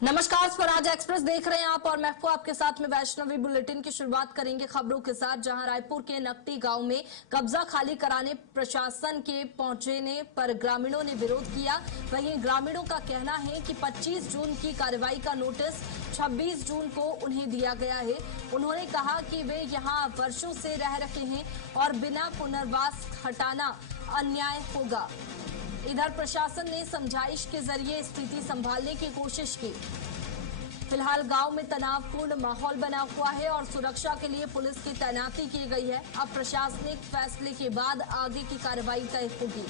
नमस्कार, स्वराज एक्सप्रेस देख रहे हैं आप और मैं आपके साथ में वैष्णवी। बुलेटिन की शुरुआत करेंगे खबरों के साथ, जहां रायपुर के नकटी गांव में कब्जा खाली कराने प्रशासन के पहुंचने पर ग्रामीणों ने विरोध किया। वहीं ग्रामीणों का कहना है कि 25 जून की कार्रवाई का नोटिस 26 जून को उन्हें दिया गया है। उन्होंने कहा कि वे यहां वर्षों से रह रहे हैं और बिना पुनर्वास हटाना अन्याय होगा। इधर प्रशासन ने समझाइश के जरिए स्थिति संभालने की कोशिश की। फिलहाल गांव में तनावपूर्ण माहौल बना हुआ है और सुरक्षा के लिए पुलिस की तैनाती की गई है। अब प्रशासनिक फैसले के बाद आगे की कार्रवाई तय होगी।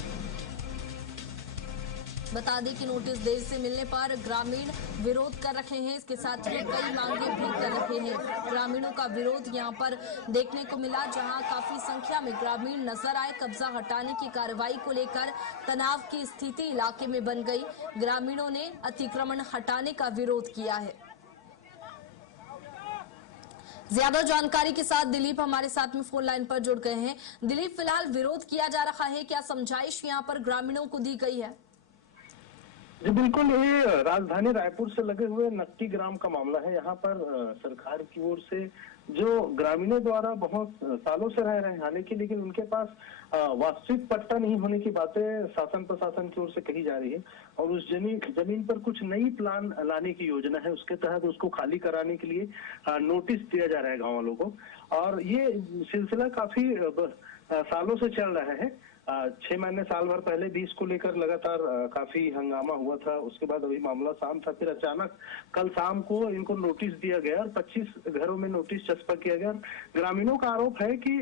बता दें कि नोटिस देर से मिलने पर ग्रामीण विरोध कर रहे हैं। इसके साथ ही कई मांगे भी कर रहे हैं। ग्रामीणों का विरोध यहां पर देखने को मिला, जहां काफी संख्या में ग्रामीण नजर आए। कब्जा हटाने की कार्रवाई को लेकर तनाव की स्थिति इलाके में बन गई। ग्रामीणों ने अतिक्रमण हटाने का विरोध किया है। ज्यादा जानकारी के साथ दिलीप हमारे साथ में फोन लाइन पर जुड़ गए हैं। दिलीप, फिलहाल विरोध किया जा रहा है, क्या समझाइश यहाँ पर ग्रामीणों को दी गई है? जी बिल्कुल, ये राजधानी रायपुर से लगे हुए नकटी ग्राम का मामला है। यहाँ पर सरकार की ओर से जो ग्रामीणों द्वारा बहुत सालों से रह रहे हैं, हालांकि लेकिन उनके पास वास्तविक पट्टा नहीं होने की बातें शासन प्रशासन की ओर से कही जा रही है। और उस जमीन पर कुछ नई प्लान लाने की योजना है, उसके तहत उसको खाली कराने के लिए नोटिस दिया जा रहा है गाँव वालों को। और ये सिलसिला काफी सालों से चल रहा है। 6 महीने साल भर पहले भी इसको लेकर लगातार काफी हंगामा हुआ था। उसके बाद अभी मामला शांत था, फिर अचानक कल शाम को इनको नोटिस दिया गया और 25 घरों में नोटिस चस्पा किया गया। ग्रामीणों का आरोप है कि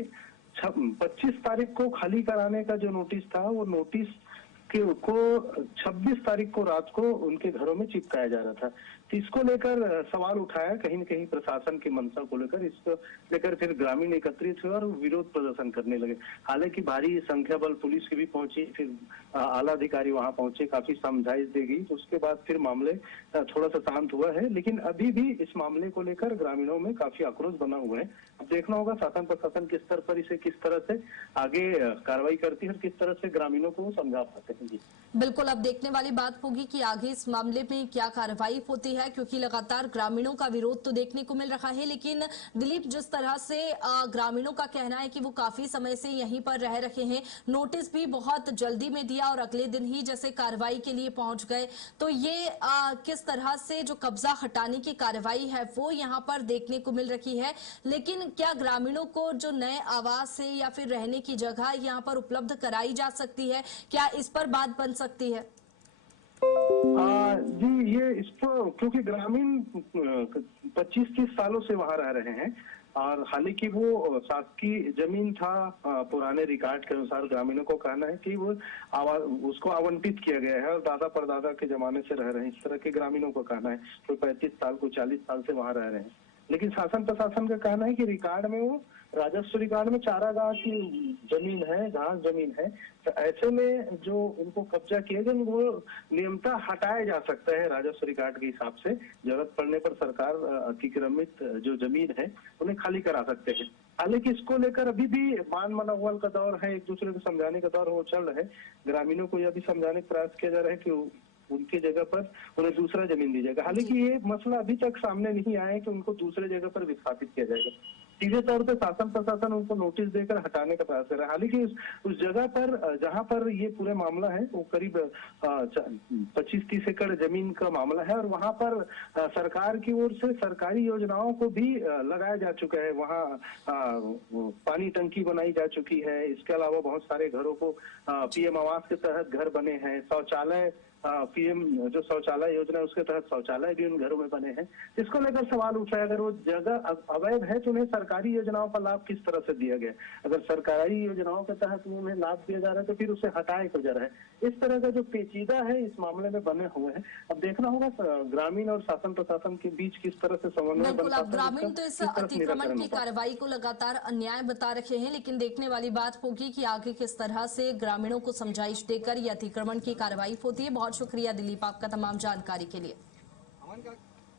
25 तारीख को खाली कराने का जो नोटिस था, वो नोटिस को 26 तारीख को रात को उनके घरों में चिपकाया जा रहा था। तो इसको लेकर सवाल उठाया कहीं न कहीं प्रशासन की मंशा को लेकर। इसको लेकर फिर ग्रामीण एकत्रित हुए और विरोध प्रदर्शन करने लगे। हालांकि भारी संख्या बल पुलिस की भी पहुंची, फिर आला अधिकारी वहां पहुंचे, काफी समझाइश दी गई। तो उसके बाद फिर मामले थोड़ा सा शांत हुआ है, लेकिन अभी भी इस मामले को लेकर ग्रामीणों में काफी आक्रोश बना हुआ है। अब देखना होगा शासन प्रशासन किस स्तर पर इसे किस तरह से आगे कार्रवाई करती है और किस तरह से ग्रामीणों को समझा पाते हैं। जी बिल्कुल, अब देखने वाली बात होगी कि आगे इस मामले में क्या कार्रवाई होती है, क्योंकि लगातार ग्रामीणों का विरोध तो देखने को मिल रहा है। लेकिन दिलीप, जिस तरह से ग्रामीणों का कहना है कि वो काफी समय से यहीं पर रह रहे हैं, नोटिस भी बहुत जल्दी में दिया और अगले दिन ही जैसे कार्रवाई के लिए पहुंच गए, तो ये किस तरह से जो कब्जा हटाने की कार्रवाई है वो यहाँ पर देखने को मिल रही है। लेकिन क्या ग्रामीणों को जो नए आवास है या फिर रहने की जगह यहाँ पर उपलब्ध कराई जा सकती है, क्या इस पर बात बन सकती है? जी, ये इसको क्योंकि ग्रामीण 25-30 सालों से वहां रह रहे हैं और हालांकि वो शासकीय जमीन था, पुराने रिकॉर्ड के अनुसार ग्रामीणों को कहना है कि वो उसको आवंटित किया गया है और दादा परदादा के जमाने से रह रहे हैं। इस तरह के ग्रामीणों को कहना है, कोई 35 साल को 40 साल से वहां रह रहे हैं। लेकिन शासन प्रशासन का कहना है कि रिकॉर्ड में वो राजस्व रिकॉर्ड में चारागाह की जमीन है, घास जमीन है। तो ऐसे में जो उनको कब्जा किया गया वो नियमतः हटाया जा सकता है राजस्व रिकॉर्ड के हिसाब से। जरूरत पड़ने पर सरकार अतिक्रमित जो जमीन है उन्हें खाली करा सकते हैं। हालांकि इसको लेकर अभी भी मान मनोबल का दौर है, एक दूसरे को समझाने का दौर वो चल रहा है। ग्रामीणों को यह भी समझाने का प्रयास किया जा रहा है कि उनकी जगह पर उन्हें दूसरा जमीन दी जाएगा। हालांकि ये मसला अभी तक सामने नहीं आया है कि उनको दूसरे जगह पर विस्थापित किया जाएगा। सीधे तौर पर शासन प्रशासन उनको नोटिस देकर हटाने का प्रयास कर रहा है। हालांकि उस जगह पर जहां पर ये पूरा मामला है वो करीब 25-30 एकड़ जमीन का मामला है और वहां पर सरकार की ओर से सरकारी योजनाओं को भी लगाया जा चुका है। वहां पानी टंकी बनाई जा चुकी है। इसके अलावा बहुत सारे घरों को पीएम आवास के तहत घर बने हैं। शौचालय पीएम जो शौचालय योजना है उसके तहत शौचालय भी उन घरों में बने हैं। इसको लेकर सवाल उठा है, अगर वो जगह अवैध है तो उन्हें सरकारी योजनाओं का लाभ किस तरह से दिया गया? अगर सरकारी योजनाओं के तहत उन्हें लाभ दिया जा रहा है तो फिर उसे हटाए क्यों जा रहा है? इस तरह का जो पेचीदा है इस मामले में बने हुए हैं। अब देखना होगा ग्रामीण और शासन प्रशासन के बीच किस तरह से समन्वय बिल्कुल, अब ग्रामीण तो इस अतिक्रमण की कार्रवाई को लगातार अन्याय बता रहे हैं, लेकिन देखने वाली बात होगी कि आगे किस तरह से ग्रामीणों को समझाइश देकर यह अतिक्रमण की कार्रवाई होती है। बहुत शुक्रिया दिलीप आपका तमाम जानकारी के लिए।